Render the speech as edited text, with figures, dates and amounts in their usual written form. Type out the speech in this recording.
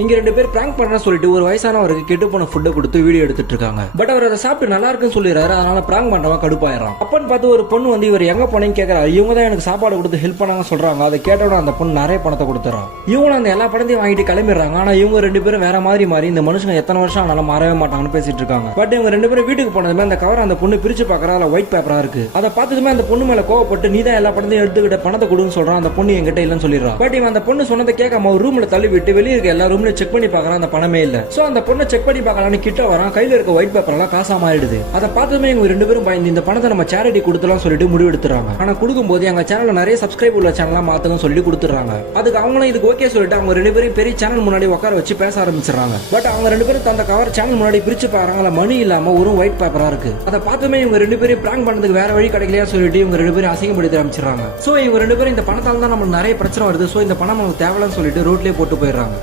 இங்க ரெண்டு பேர் பிராங்க் பண்ண சொல்லிட்டு ஒரு வயசானவருக்கு கெட்டு போன ஃபுட்டை கொடுத்து வீடியோ எடுத்துட்டு இருக்காங்க. பட் அவர் அதை சாப்பிட்டு நல்லா இருக்குன்னு சொல்லிடுறாரு. அதனால பிராங்க் பண்றவன் கடுப்பாயிரம். அப்பன்னு பார்த்து ஒரு பொண்ணு வந்து இவர் எங்க போனேன்னு கேட்கறாரு. இவங்க தான் எனக்கு சாப்பாடு கொடுத்து ஹெல்ப் பண்ணாங்க சொல்றாங்க. அதை கேட்டோட அந்த பொண்ணு நிறைய பணத்தை கொடுத்துறான். இவங்களும் அந்த எல்லா பணத்தையும் வாங்கிட்டு கிளம்பிடுறாங்க. ஆனா இவங்க ரெண்டு பேரும் வேற மாதிரி இந்த மனுஷங்க எத்தனை வருஷம் ஆனாலும் மாறவே மாட்டாங்கன்னு பேசிட்டு இருக்காங்க. பட் இவங்க ரெண்டு பேரும் வீட்டுக்கு போனதுமே அந்த கவர் அந்த பொண்ணு பிரிச்சு பாக்குறா. அதுல ஒயிட் பேப்பரா இருக்கு. அதை பார்த்ததுமே அந்த பொண்ணு மேல கோவப்பட்டு நீ தான் எல்லா பணத்தையும் எடுத்துக்கிட்ட பணத்தை கொடுன்னு சொல்றான். அந்த பொண்ணு என்கிட்ட இல்லன்னு சொல்லிடுறான். பட் இவன் அந்த பொண்ணு சொன்னதை கேட்காம ஒரு ரூம்ல தள்ளி விட்டு வெளியே இருக்க எல்லா ரூம்ல செக் பண்ணி பாக்குறான். அந்த பணமே இல்ல. சோ அந்த பொண்ணை செக் பண்ணி பார்க்கலாம்னு கிட்ட வரான். கையில இருக்க ஒயிட் பேப்பர் எல்லாம் காசா மாறிடுது. அதை பார்த்ததுமே இவங்க ரெண்டு பேரும் பயந்து இந்த பணத்தை நம்ம சேரிட்டி கொடுத்துலாம் சொல்லிட்டு முடிவு எடுத்துறாங்க. ஆனா கொடுக்கும்போது எங்க சேனல்ல நிறைய சப்ஸ்கிரைப் உள்ள சேனலா மாத்தணும் சொல்லி கொடுத்துறாங்க. அதுக்கு அவங்களும் இதுக்கு ஓகே சொல்லிட்டு அவங்க ரெண்டு பேரும் பெரிய சேனல் முன்னாடி உட்கார வச்சு பேச ஆரம்பிச்சிடறாங்க. பட் அவங்க ரெண்டு பேரும் அந்த கவர் சேனல் முன்னாடி பிரிச்சு பாக்குறாங்க. மணி இல்லாம ஒரு ஒயிட் பேப்பரா இருக்கு. அதை பார்த்ததுமே இவங்க ரெண்டு பேரும் பிராங்க் பண்ணதுக்கு வேற வழி கிடைக்கலையா சொல்லிட்டு இவங்க ரெண்டு பேரும் அசிங்கப்படுத்த ஆரம்பிச்சிடறாங்க. சோ இவங்க ரெண்டு பேரும் இந்த பணத்தால தான் நமக்கு நிறைய பிரச்சனை வருது. சோ இந்த பணம் நமக்கு தேவையில்லைன்னு சொல்லிட்டு ரோட்லயே போட்டு போயிடுறாங்க.